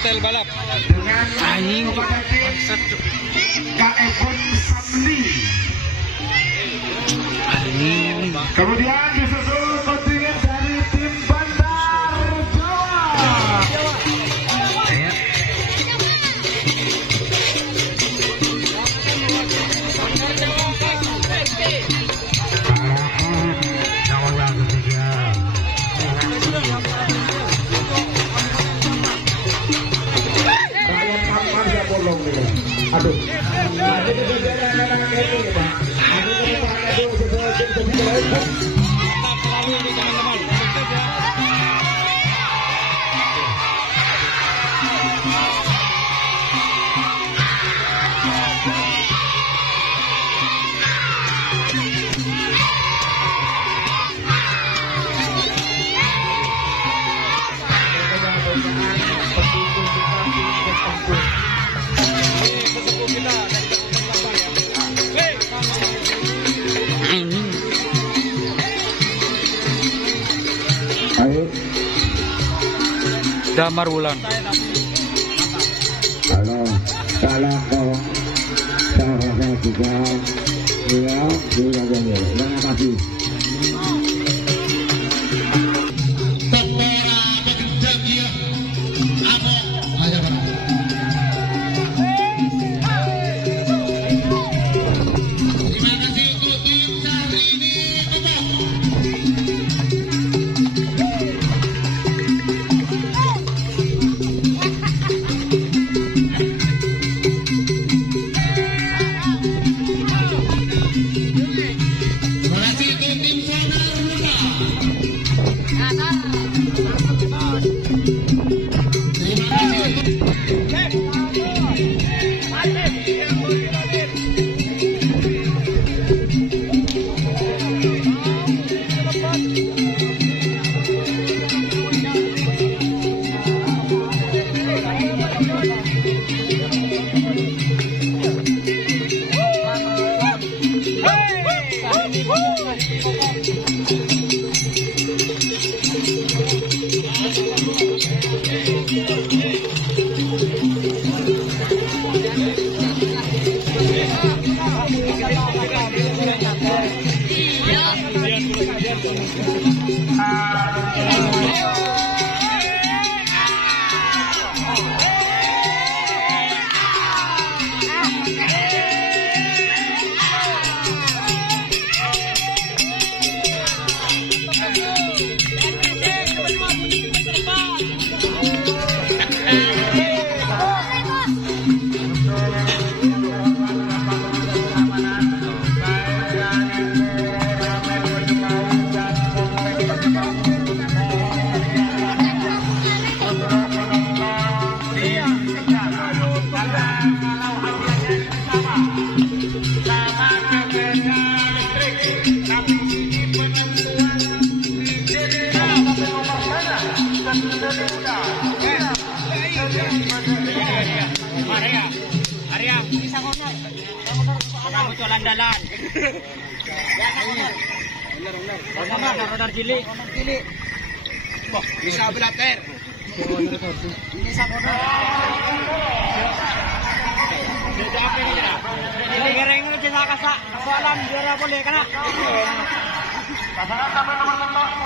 Hotel balap dengan anjing KFM Samdi. Kemudian disusul kontingen dari tim Bandar Jawa. Aduh. Damar Wulan. Halo, salah kau. Saya juga. Ya, sudah jadi. Terima kasih. Dalan. Rodar cilik. Bisa belaper. Bisa bodor. Ini gereng lu cinta kasak. Soalan biar boleh kana. Pasangan sampai nomor 1.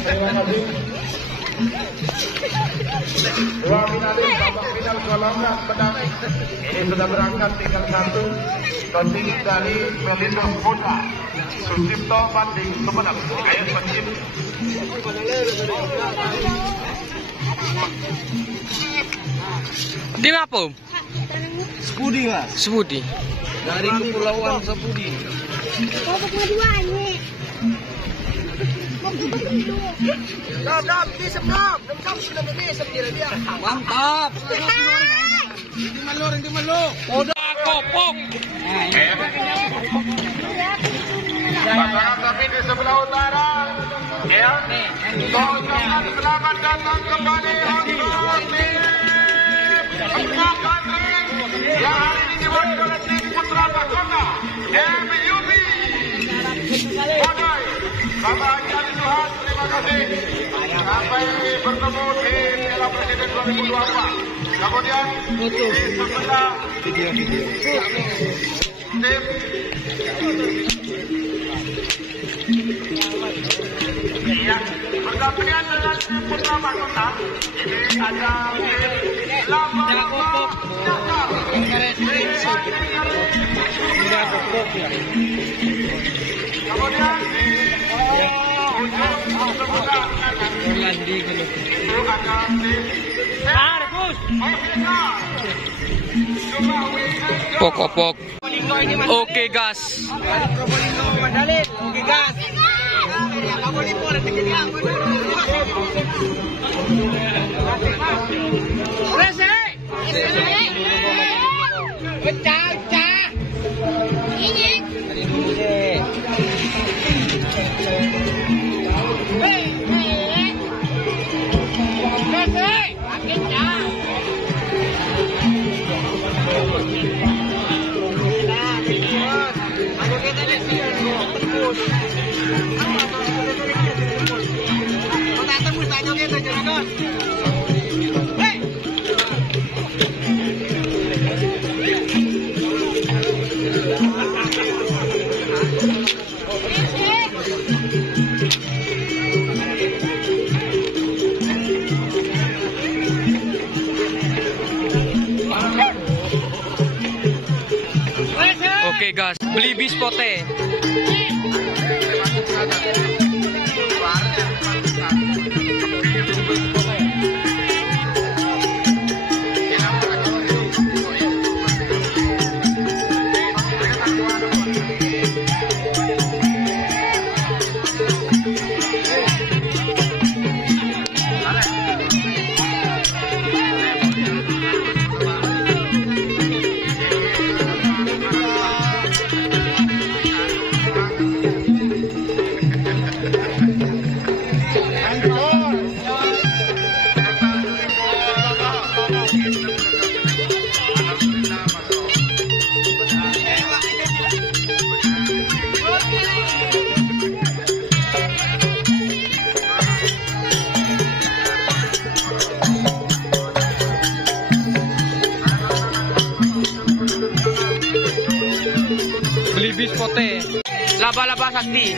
Terima kasih. Dua finalis babak final golongan pedang ini sudah berangkat, tinggal satu. Kontingen dari Melindo Putra Sucipto Banding Sumedang. Ayo Sucip. Di apa? Sepudi Mas. Sepudi. Dari Kepulauan Sepudi. Mantap. Di Malo. Udah kopok. Pasangan kami di sebelah utara. Ya. Tolong selamat datang kembali untuk tim Engkau Country yang hari ini diwakili oleh tim Putra Mahkota MUB. Badai, Bapak Haji Tuhan, terima kasih. Sampai bertemu di Piala Presiden 2024. Kemudian di sebelah tim yang berdampingan dengan tim Putra Mahkota. Ini ada tim Lama-Lama Jaka. Kemudian di ujung sebelah kanan itu ada tim Pok. Oke gas. Oke gas. Oke gas. Beli bis pote. Beli bis pote. Laba-laba sakti.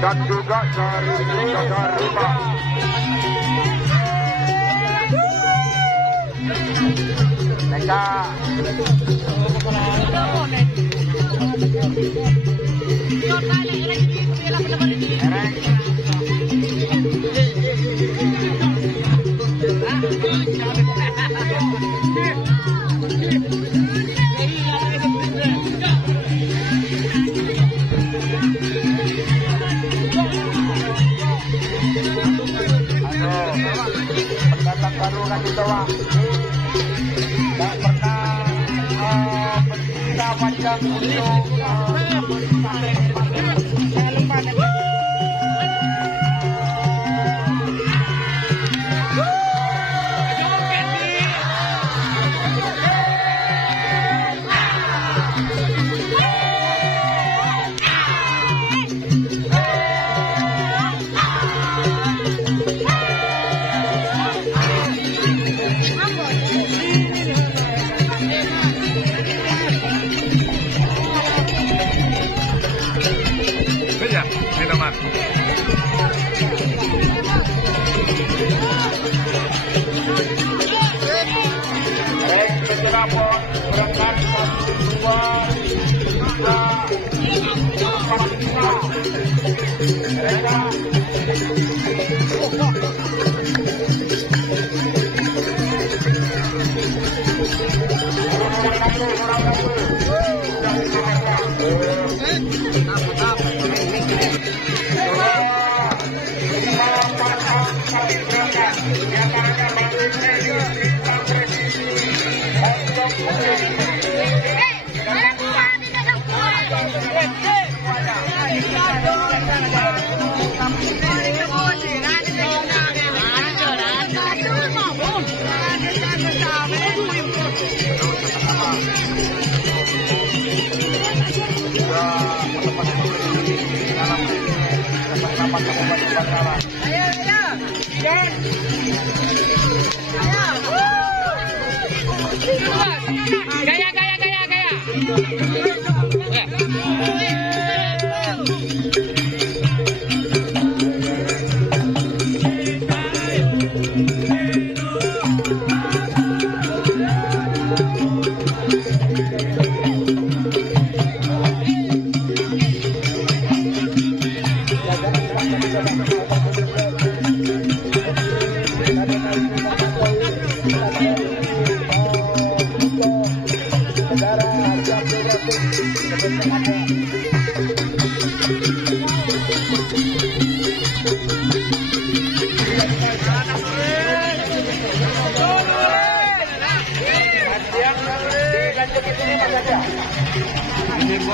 dan juga dari Jakarta. Mereka pendatang baru kan di bawah. Tak pernah bercinta panjang untuk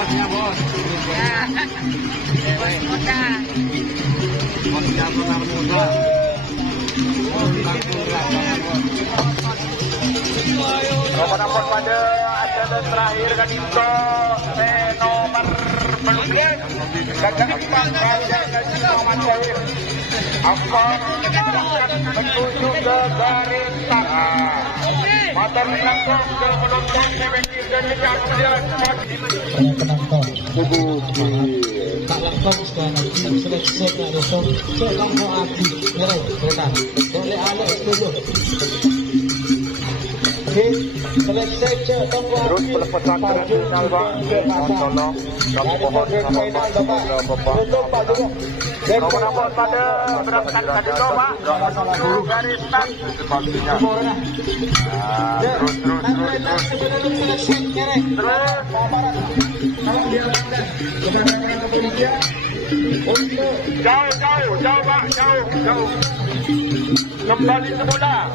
bosnya bos. Bos muda. Bosnya benar muda. Nomor pada acara terakhir kan itu nomor pelukir kakak empat raja dan nomor cair. Apa menuju ke garis tengah. Motor langsung ke penutup sebekir dan kejadian penonton tubuh tak langsung sekarang selesai dari seorang hati kereta boleh ada setuju selesai terus pelepasan terjunal bang tolong kami mohon nama bapak nomor pada berapa tadi coba garis tak jauh pak jauh kembali semula.